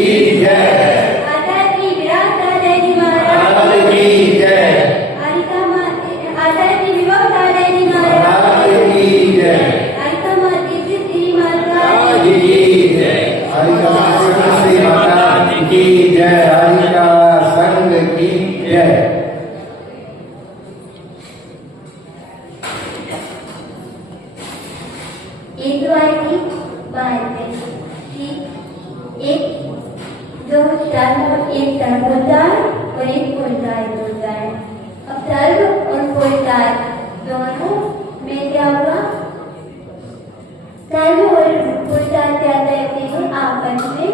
की जय। आचार्य की विराट दादा जी महाराज की जय। कालिका माते आचार्य की विवाह दादा जी महाराज की जय। कालिका माते श्री माता की जय। कालिका श्री माता की जय। कालिका संघ की जय। एक बार की बात है कि एक दो टर्म एक टर्म होता है और एक फुलदार होता है। अब टर्म और फुलदार दोनों में क्या हुआ? टर्म और फुलदार क्या कहते हैं? आपस में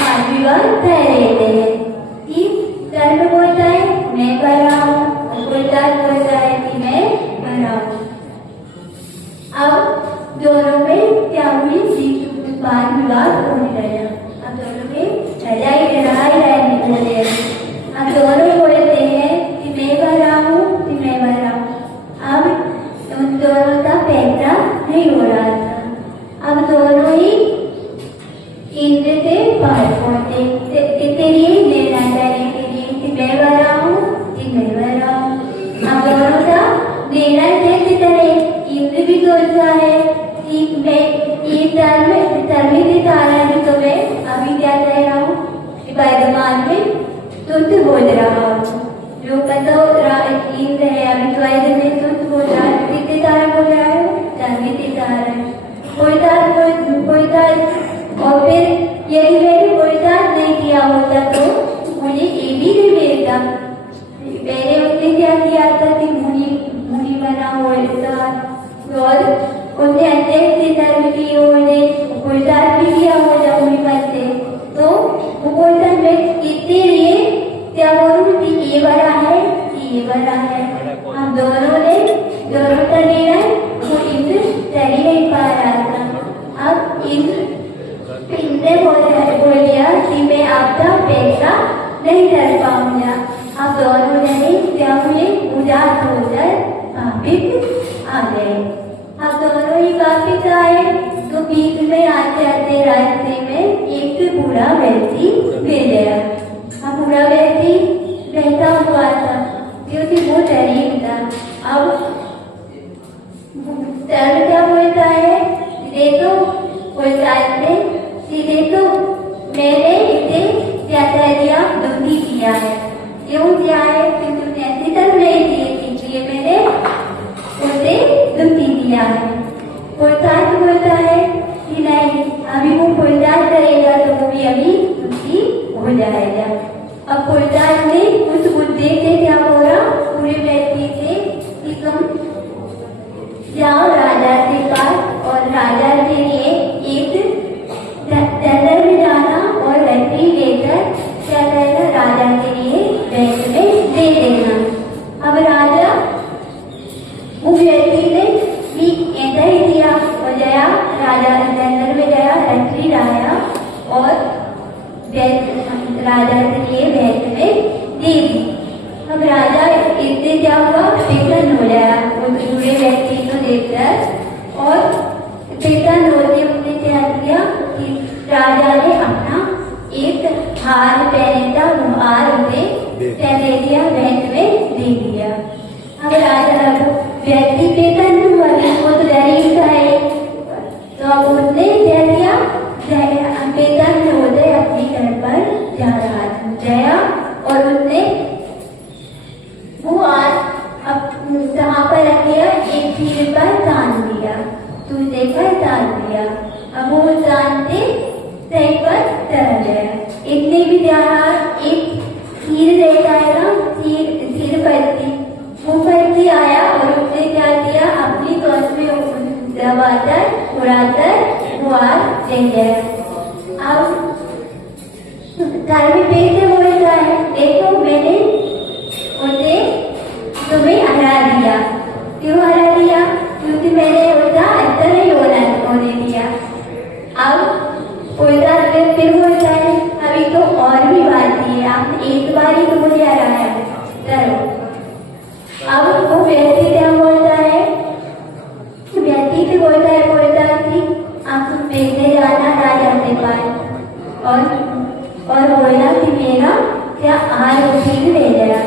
वाद विवाद कर रहे हैं कि टर्म बोलता है मैं भरा हूँ और फुलदार बोलता है कि मैं भरा हूँ। अब दोनों में क्या हुई? वाद विवाद होने लगा। अब दोनों में लड़ाई रहने लगे। अब दोनों बोलते हैं कि मैं भरा हूँ कि मैं भरा हूँ। अब उन दोनों का फैसला नहीं हो रहा था। अब दोनों ही इंद्र से बाहर पहुंचे किसके लिए? लेना करने के लिए कि मैं भरा हूँ कि मैं भरा हूँ। अब दोनों का लेना कैसे करें? इंद्र भी सोचता है कि मैं ये धर्मी दिखाना है तो मैं अभी क्या कह रहा हूँ कि वर्तमान में शुद्ध बोल रहा हूँ। जो इंद्र है अभी द्वैत में शुद्ध बोल रहा है। कितने तारा बोल रहा है? धर्मी दिखा रहा है। कोई तार और फिर यदि मैंने कोई तार नहीं किया होता तो मुझे ये भी नहीं मिलता। मैंने उसने क्या किया था कि मुनि बना होता और उनने अत्यंत से धर्म की उन्हें गुलदार भी किया हो जब मुनि बनते तो वो बोलता मैं कितने लिए क्या बोलूं कि ये बड़ा है कि ये बड़ा है। हम दोनों का निर्णय वो इंद्र कर ही नहीं पा रहा था। अब इंद्र बोल दिया कि मैं आपका फैसला नहीं कर पाऊंगा। अब दोनों जने क्या हुए? उदास होकर वापिस आ गए। अब दोनों ही वापिस आए तो बीच में आते आते रास्ते में एक बूढ़ा व्यक्ति मिल गया। अब बूढ़ा व्यक्ति बैठा हुआ था क्योंकि वो गरीब था। अब क्या बोलता है? देखो देखो मैंने इसे क्या कर दिया? दुखी किया है। क्यों किया है? क्योंकि उसने ऐसी तरह नहीं की इसलिए मैंने उसे दुखी किया है। पुरुषार्थ बोलता है कि नहीं अभी वो पुरुषार्थ करेगा तो वो भी अभी दुखी हो जाएगा। अब पुरुषार्थ ने उस बुद्धि से क्या बोला पूरे व्यक्ति से कि तुम जाओ राजा के पास और राजा के लिए एक डर में जाना और लकड़ी लेकर क्या करेगा? राजा के लिए बैंक में दे देना। अब राजा उस व्यक्ति ने भी ऐसा ही किया और गया राजा जंगल में गया लकड़ी लाया और राजा के लिए बैंक में दे दी। अब राजा इससे क्या हुआ? प्रसन्न हो गया वो पूरे व्यक्ति को देखकर और प्रसन्न होते उसने क्या किया कि राजा ने अपना एक हार पहने था वो हार उसे क्या दे दिया? बैंक में दे दिया। अब राजा व्यक्ति प्रसन्न हुआ वो तो गरीब था तो अब उसने क्या किया? प्रसन्न होते अपने घर पर जा रहा गया और उसने वो आज कहाँ पर रख दिया? एक सिर पर तान दिया। दूसरे पर तान दिया। अब वो जानते सही पर चला गया। इतने भी ध्यान एक सिर रहता है ना सिर पर थी आया और उसने क्या किया? अपनी कौश में दबाकर उड़ाकर वो आज ले गया। अब घर में बेटे बोलता है देखो मैंने उसे तुम्हें हरा दिया। क्यों हरा दिया? क्योंकि मैंने उसका अंतर नहीं होने दिया। अब उल्टा फिर बोलता है अभी तो और भी बाकी है आपने एक बार ही तो मुझे हराया करो। अब वो व्यक्ति क्या बोलता है? व्यक्ति से बोलता है कि आप बेटे जाना राजा के पास और और बोला कि मेरा क्या हार ठीक ले गया।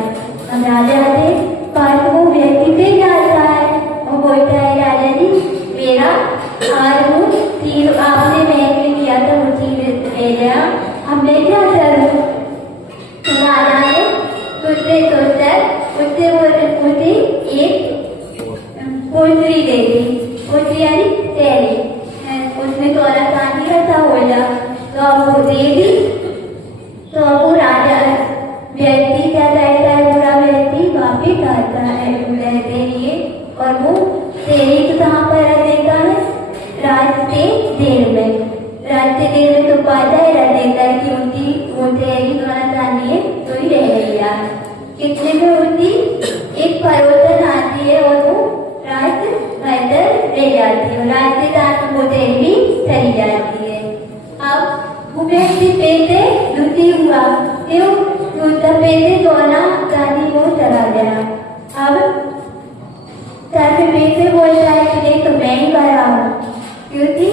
अब राजा के पास वो व्यक्ति पे जाता है और बोलता है राजा जी मेरा हार वो तीर आपने महल में किया था वो तीर ले गया, अब मैं क्या करूं। तो राजा ने सोचते सोचते उसे एक पोटली दे दी, पोटली यानी थैली, उसमें सोना चांदी रखा होला, तो अब वो दे दी। तो अब वो राजा व्यक्ति क्या कहता है, बुरा व्यक्ति वापिस आता है रहते लिए और वो थैली तो कहाँ पर रख देता है, रास्ते देर में तो पाता है रख देता है कि उनकी वो थैली सोना चांदी है तो ही रह गई यार। कितने में उनकी एक परोसन आती है और वो रात भर ले जाती है, रात के साथ वो भी चली जाती है। अब वो व्यक्ति पैसे दुखी हुआ, क्यों उसका पैसे सोना चांदी वो चला गया। अब सर में पैसे बोलता है कि नहीं तो मैं ही कर रहा हूँ, क्योंकि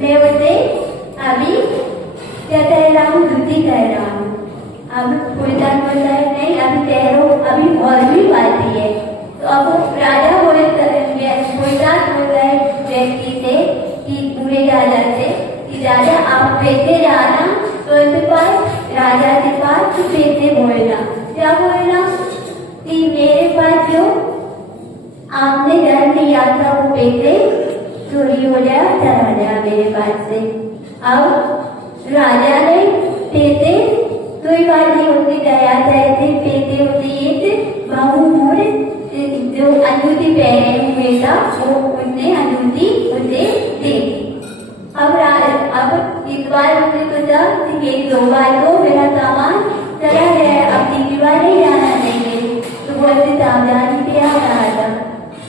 मैं उसे अभी क्या कह रहा हूँ, दुखी कर रहा हूँ। अब सुल्तान बोलता है नहीं अभी ठहरो, अभी और भी बाती है। तो अब राजा बोलता है, सुल्तान बोलता है व्यक्ति से कि पूरे राजा से कि राजा आप पैसे लाना, तो उसके पास राजा के पास पैसे बोलना, क्या बोलना कि मेरे पास जो आपने घर लिया था वो पैसे चोरी हो गया, चला गया मेरे पास से। अब राजा ने पैसे कोई बात नहीं होती गया थे पैसे होते बाबू मोर जो अनुमति पहने हुए था वो उसने अनुमति उसे दे दी। अब इस बार उसने सोचा कि ये 2 बार तो मेरा सामान चला गया, अब 3 बार नहीं जाना चाहिए। तो वो ऐसे सावधानी पे आ रहा था,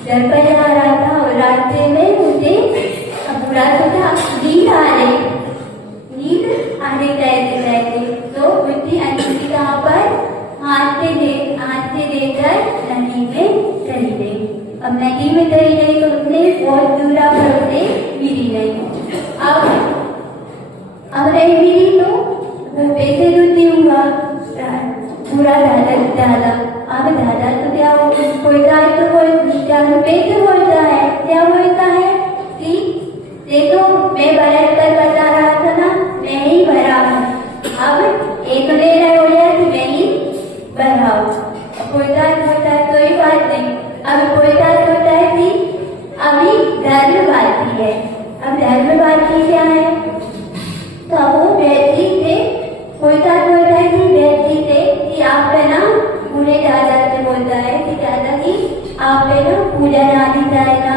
घर पर आ रहा था और रास्ते में उसे बुरा सोचा नींद आ रही रहते तो उसकी अनुमति कहाँ पर हाथ से देकर नदी में चली गई। अब नदी में चली गई तो उसने बहुत दूरा पर उसे मिली नहीं। अब नहीं मिली तो वो पैसे दुखी हुआ, पूरा दादा अब दादा तो क्या बोलता है, तो पैसे बोलता है, क्या बोलता है कि देखो मैं बरत कर बता रहा था ना, मैं ही भरा हूँ, अब एक मेरा हो जाए तो मैं ही भरा हूँ। बोलता है कोई बात नहीं। अब बोलता है कि अभी धर्म बाकी है। अब धर्म बाकी क्या है, तो अब वो व्यक्ति से बोलता है कि व्यक्ति से कि आप है ना पूरे दादा से बोलता है कि दादा की आप है ना पूजा आदि जाएगा,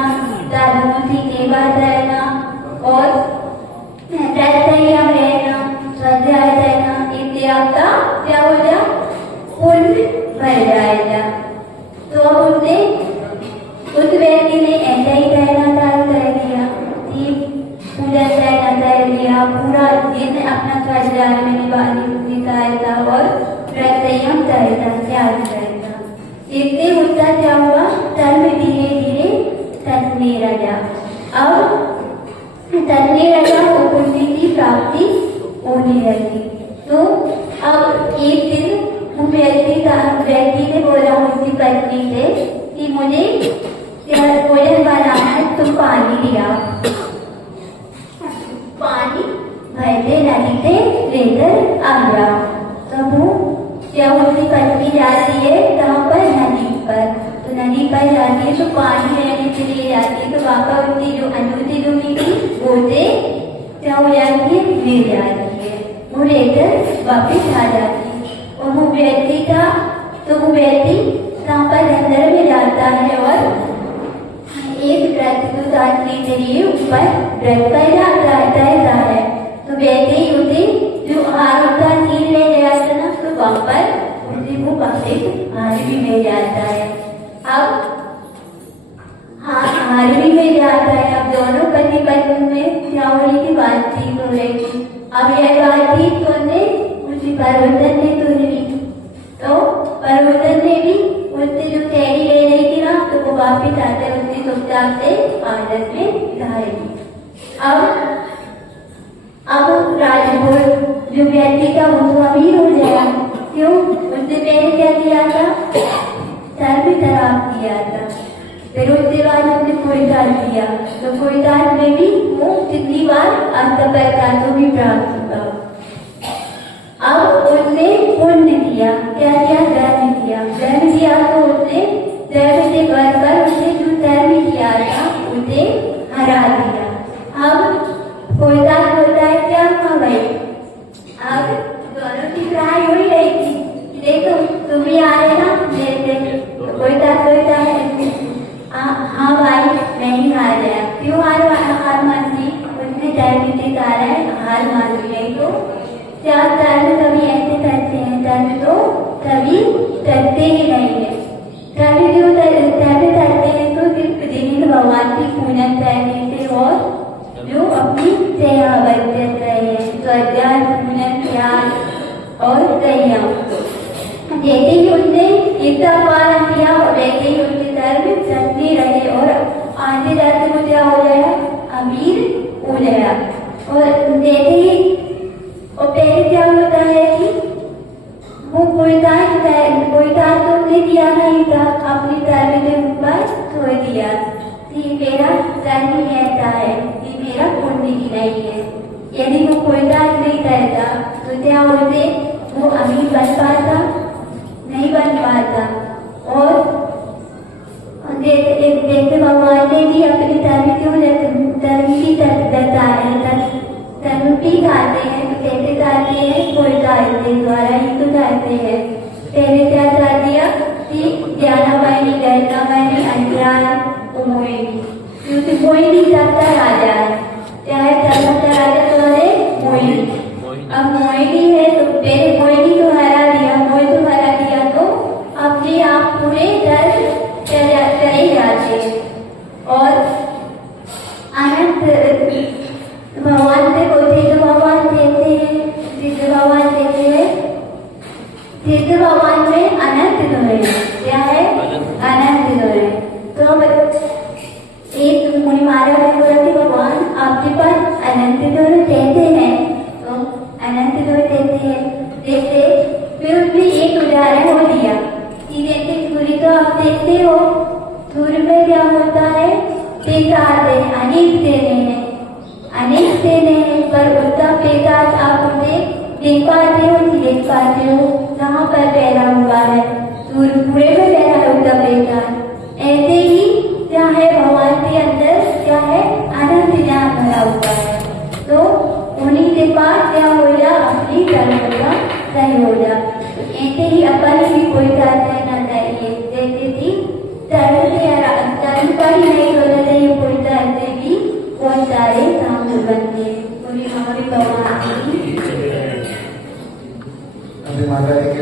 दादुओं की सेवा जाएगा और हम रहना स्वाध्याय रहना, इससे आपका क्या हो जा पुण्य बढ़ जाएगा। तो अब उसने उस व्यक्ति ने ऐसा ही कहना चालू कर दिया कि पूजा कहना कर लिया, पूरा दिन अपना स्वाध्याय में निकालता और संयम करता, त्याग करता। इससे उसका क्या हुआ, धर्म धीरे धीरे सतने लगा। अब सतने लगा तो पुण्य की प्राप्ति होने लगी। तो अब एक दिन वो व्यक्ति ने बोला उसकी पत्नी से कि मुझे भोजन बनाना है, तुम पानी लिया, पानी भरते नदी से लेकर आ गया। तो वो क्या उसकी पत्नी जाती है कहाँ पर, नदी पर। तो नदी पर जाती है तो पानी लेने के लिए जाती है, तो वहाँ पर उसकी जो अनुमति दूंगी थी वो से क्या हो जाती है, मिल जाती है, वो लेकर वापिस आ जाती है। और वो व्यक्ति का तो वो व्यक्ति कहाँ पर अंदर में जाता है और एक व्रत को काटने के लिए ऊपर व्रत पर जाता है। तो वैसे ही उसे जो हार का चीज ले गया था ना, तो वहाँ पर उसे वो वापिस हार भी मिल जाता है। अब हार भी मिल जाता है। अब दोनों पति पत्नी में क्या हो रही थी, बातचीत हो रही थी। अब यह बातचीत सुनने उसी पर्वतन ने सुन ली, तो पर्वतन ने भी उससे जो कैरी ले रही थी ना, तो वो वापिस आते उसने चुपचाप से आदत में डाली। अब राजभोज जो व्यक्ति का जाएगा वो तो अमीर हो जाएगा। क्यों? उसने पहले क्या किया था? धर्म तलाक दिया था। फिर उसके बाद उसने कोयदार किया, तो कोयदार में भी वो जितनी बार असफलता को भी प्राप्त हुआ। अब उसने पुण्य किया, क्या किया? धर्म किया। धर्म किया तो उसने धर्म के बल पर उसने जो धर्म किया था उसे हरा दिया। अब कोयदार बोलता है क्या? हाँ भाई, अब दोनों की लड़ाई हो ही रही थी, देखो तुम भी आ रहे ना जैसे। तो कोयदार बोलता है हाँ भाई मैं ही हार गया। क्यों हार मान ली? उसने धर्म के कारण हार मान ली। तो क्या धर्म कभी ऐसे करते हैं? धर्म तो कभी करते ही नहीं है। धर्म क्यों करते हैं? तो सिर्फ दिन भगवान की पूजन करने से और जो अपनी सेवा बचत रहे हैं, स्वर्गान पूजन ध्यान और संयम। जैसे ही उसने इसका पालन किया और वैसे ही उसके धर्म सच्चे रहे और आगे जाके वो क्या हो गया? अमीर हो गया। और जैसे ही और पहले क्या होता है कि वो कोयदार तो उसने किया नहीं था, अपने धर्म के ऊपर छोड़ दिया कि मेरा धर्म ही ऐसा है, ये मेरा पुण्य ही नहीं है। यदि वो कोयदार नहीं करता तो क्या होते? वो अमीर बन पाता? नहीं बन पाता। और जैसे भगवान ने भी अपने धर्म की धर्म भी गाते हैं, तो कैसे गाते हैं? कोयदार के द्वारा ही तो गाते हैं। पहले क्या गा दिया कि ज्ञानामयी गर्णामयी अंतराल मोहिनी, क्योंकि कोई नहीं सकता राजा है, चाहे धर्म का राजा तो है मोहिनी। अब मोहिनी है तो पहले मोहिनी को हरा दिया, मोहिनी को हरा दिया तो अपने आप पूरे धर्म चले जाते और अनंत भगवान से बोलते। तो भगवान कहते हैं, सिद्ध भगवान कहते हैं, सिद्ध भगवान में अनंत है। क्या है? अनंत है। तो एक मुनि महाराज ने बोला कि भगवान आपके पास अनंत कहते हैं, तो अनंत कहते हैं। जैसे फिर उसने एक उदाहरण हो दिया कि जैसे सूर्य को आप देखते हो, सूर्य में क्या होता है? पेशाब है, अनेक सेने हैं, अनेक सेने हैं, पर उसका पेशाब आप उसे देख पाते हो? देख पाते हो? कहाँ पर फैला हुआ है? सूर्य पूरे में फैला है उसका पेशाब। ऐसे ही क्या है? भगवान के अंदर क्या है? अनंत ज्ञान भरा हुआ है। तो उन्हीं के पास क्या हो जा? अपनी धर्म का सही हो जा। ऐसे ही अपन भी कोई बात रहना चाहिए, जैसे कि धर्म का ही नहीं होना चाहिए, कोई धर्म से भी बहुत सारे काम बनते। पूरी हमारी भगवान की माता जी के